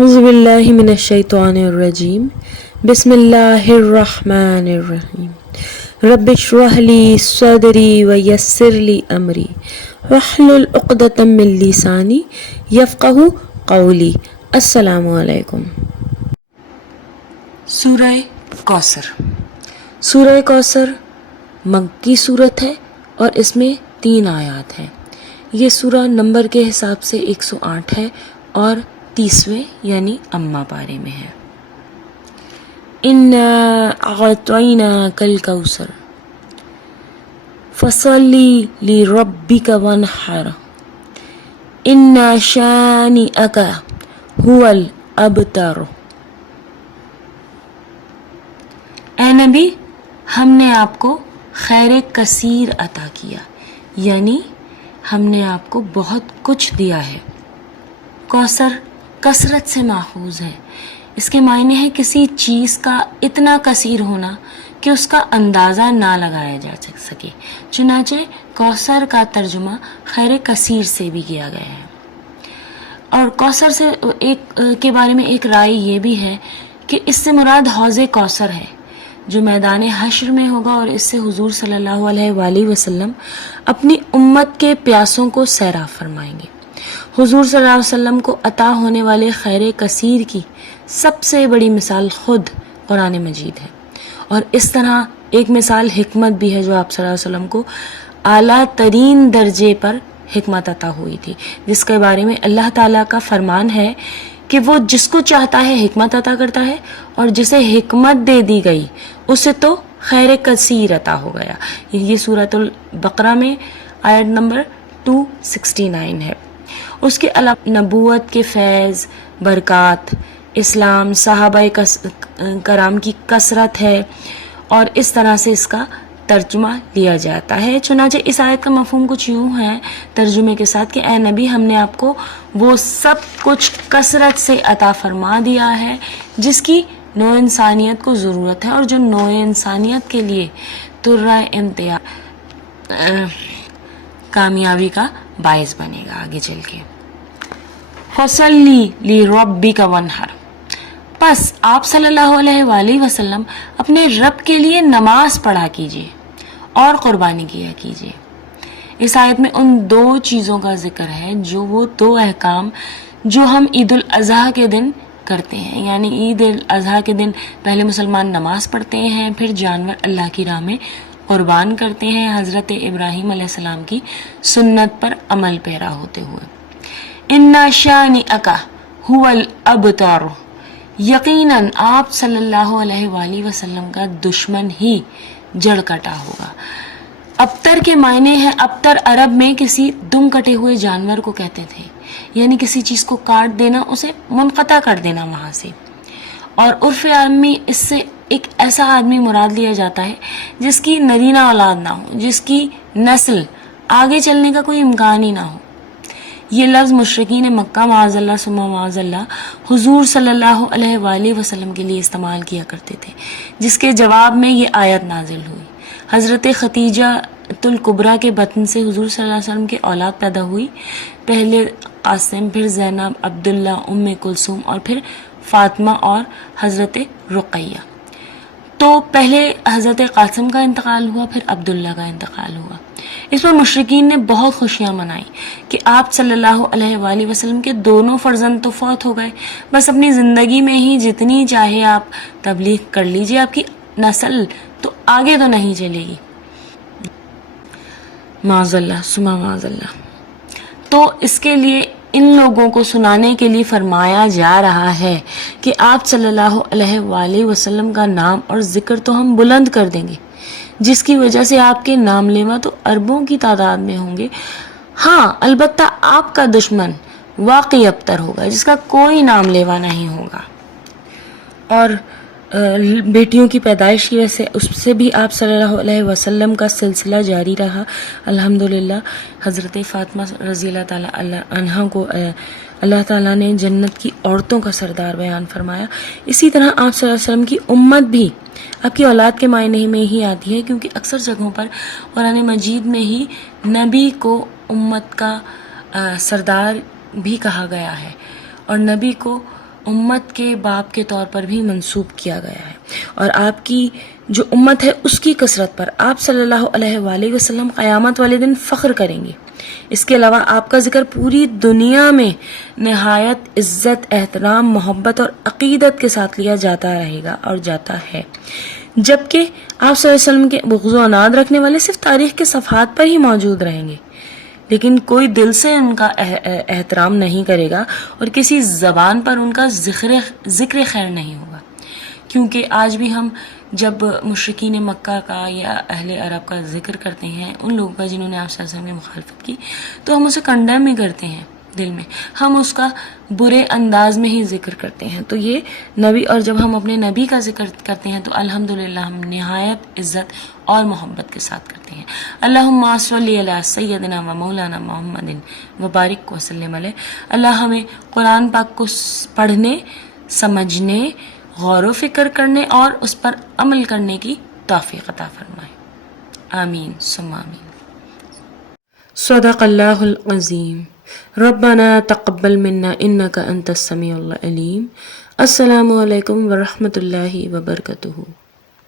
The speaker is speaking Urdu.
اعوذ باللہ من الشیطان الرجیم بسم اللہ الرحمن الرحیم رب اشرح لی صدری ویسر لی امری واحلل عقدۃ من لسانی یفقہوا قولی۔ السلام علیکم۔ سورہ کوثر۔ سورہ کوثر مکی صورت ہے اور اس میں 3 آیات ہیں۔ یہ سورہ نمبر کے حساب سے 108 ہے اور 30ویں یعنی اما پارے میں ہے۔ اِنَّا أَعْطَيْنَاكَ الْكَوْثَرَ فَصَلِّ لِرَبِّكَ وَانْحَرْ إِنَّ شَانِئَكَ هُوَ الْأَبْتَرُ۔ اے نبی، ہم نے آپ کو خیر کثیر عطا کیا، یعنی ہم نے آپ کو بہت کچھ دیا ہے۔ کوثر کثرت سے ماخوذ ہے۔ اس کے معنی ہے کسی چیز کا اتنا کثیر ہونا کہ اس کا اندازہ نہ لگایا جا سکے۔ چنانچہ کوثر کا ترجمہ خیر کثیر سے بھی کیا گیا ہے۔ اور کوثر سے کے بارے میں ایک رائے یہ بھی ہے کہ اس سے مراد حوض کوثر ہے جو میدان حشر میں ہوگا، اور اس سے حضور صلی اللہ علیہ وآلہ وسلم اپنی امت کے پیاسوں کو سیراب فرمائیں گے۔ حضور صلی اللہ علیہ وسلم کو عطا ہونے والے خیر کثیر کی سب سے بڑی مثال خود قرآن مجید ہے، اور اس طرح ایک مثال حکمت بھی ہے جو آپ صلی اللہ علیہ وسلم کو اعلیٰ ترین درجے پر حکمت عطا ہوئی تھی، جس کے بارے میں اللہ تعالیٰ کا فرمان ہے کہ وہ جس کو چاہتا ہے حکمت عطا کرتا ہے، اور جسے حکمت دے دی گئی اسے تو خیر کثیر عطا ہو گیا۔ یہ سورۃ البقرہ میں آیت نمبر 269 ہے۔ اس کے علاوہ نبوت کے فیض، برکات، اسلام، صحابہ کرام کی کثرت ہے، اور اس طرح سے اس کا ترجمہ لیا جاتا ہے۔ چنانچہ اس آیت کا مفہوم کچھ یوں ہے ترجمے کے ساتھ کہ اے نبی، ہم نے آپ کو وہ سب کچھ کثرت سے عطا فرما دیا ہے جس کی نوع انسانیت کو ضرورت ہے، اور جو نوع انسانیت کے لیے ترہ امتیاز کامیابی کا باعث بنے گا آگے چل کے۔ فَصَلِّ لِرَبِّكَ وَانْحَرْ، پس آپ صلی اللہ علیہ وآلہ وسلم اپنے رب کے لیے نماز پڑھا کیجیے اور قربانی کیا کیجیے۔ اس آیت میں ان 2 چیزوں کا ذکر ہے، جو وہ 2 احکام جو ہم عید الاضحیٰ کے دن کرتے ہیں، یعنی عید الاضحیٰ کے دن پہلے مسلمان نماز پڑھتے ہیں، پھر جانور اللہ کی راہ میں قربان کرتے ہیں حضرت ابراہیم علیہ السلام کی سنت پر عمل پیرا ہوتے ہوئے۔ اِنَّ شَانِئَكَ هُوَ الْأَبْتَرُ، یقیناً آپ صلی اللہ علیہ وآلہ وسلم کا دشمن ہی جڑ کٹا ہوگا۔ ابتر کے معنی ہے، ابتر عرب میں کسی دم کٹے ہوئے جانور کو کہتے تھے، یعنی کسی چیز کو کاٹ دینا، اسے منقطع کر دینا وہاں سے۔ اور عرف عامی اس سے ایک ایسا آدمی مراد لیا جاتا ہے جس کی نرینہ اولاد نہ ہو، جس کی نسل آگے چلنے کا کوئی امکان ہی نہ ہو۔ یہ لفظ مشرکین مکہ معاذ اللہ ثم معاذ اللہ حضور صلی اللہ علیہ وآلہ وسلم کے لیے استعمال کیا کرتے تھے، جس کے جواب میں یہ آیت نازل ہوئی۔ حضرت خدیجہ الکبریٰ کے بطن سے حضور صلی اللہ علیہ وسلم کے اولاد پیدا ہوئی، پہلے قاسم، پھر زینب، عبداللہ، ام کلثوم، اور پھر فاطمہ اور حضرت رقیہ۔ تو پہلے حضرت قاسم کا انتقال ہوا، پھر عبداللہ کا انتقال ہوا۔ اس پر مشرکین نے بہت خوشیاں منائی کہ آپ صلی اللہ علیہ وآلہ وسلم کے دونوں فرزند تو فوت ہو گئے، بس اپنی زندگی میں ہی جتنی چاہے آپ تبلیغ کر لیجئے، آپ کی نسل تو آگے تو نہیں چلے گی، معاذ اللہ ثم معاذ اللہ۔ تو اس کے لیے ان لوگوں کو سنانے کے لیے فرمایا جا رہا ہے کہ آپ صلی اللہ علیہ وآلہ وسلم کا نام اور ذکر تو ہم بلند کر دیں گے، جس کی وجہ سے آپ کے نام لیوا تو اربوں کی تعداد میں ہوں گے۔ ہاں، البتہ آپ کا دشمن واقعی ابتر ہوگا جس کا کوئی نام لیوا نہیں ہوگا۔ اور بیٹیوں کی پیدائش کی وجہ سے اس سے بھی آپ صلی اللہ علیہ وسلم کا سلسلہ جاری رہا۔ الحمدللہ حضرت فاطمہ رضی اللہ تعالیٰ عنہا کو اللہ تعالیٰ نے جنت کی عورتوں کا سردار بیان فرمایا۔ اسی طرح آپ صلی اللہ علیہ وسلم کی امت بھی آپ کی اولاد کے معنی میں ہی آتی ہے، کیونکہ اکثر جگہوں پر قرآن مجید میں ہی نبی کو امت کا سردار بھی کہا گیا ہے، اور نبی کو امت کے باپ کے طور پر بھی منسوب کیا گیا ہے، اور آپ کی جو امت ہے اس کی کثرت پر آپ صلی اللہ علیہ وآلہ وسلم قیامت والے دن فخر کریں گے۔ اس کے علاوہ آپ کا ذکر پوری دنیا میں نہایت عزت، احترام، محبت اور عقیدت کے ساتھ لیا جاتا رہے گا اور جاتا ہے، جبکہ آپ صلی اللہ علیہ وسلم کے بغض و عناد رکھنے والے صرف تاریخ کے صفحات پر ہی موجود رہیں گے، لیکن کوئی دل سے ان کا احترام نہیں کرے گا اور کسی زبان پر ان کا ذکر خیر نہیں ہوگا۔ کیونکہ آج بھی ہم جب مشرکین مکہ کا یا اہل عرب کا ذکر کرتے ہیں، ان لوگوں کا جنہوں نے آپ صلی اللہ علیہ وسلم کی مخالفت کی، تو ہم اسے کنڈیم ہی کرتے ہیں، دل میں ہم اس کا برے انداز میں ہی ذکر کرتے ہیں۔ تو یہ نبی، اور جب ہم اپنے نبی کا ذکر کرتے ہیں تو الحمدللہ ہم نہایت عزت اور محبت کے ساتھ کرتے ہیں۔ اللہم صلی علی سیدنا و مولانا محمد وبارک وسلم علیہ۔ اللہ ہمیں قرآن پاک کو پڑھنے، سمجھنے، غور و فکر کرنے اور اس پر عمل کرنے کی توفیق عطا فرمائے، آمین ثم آمین۔ صدق اللہ العظیم۔ ربنا تقبل منا انک انت السمیع العلیم۔ السلام علیکم ورحمۃ اللہ وبرکاتہ۔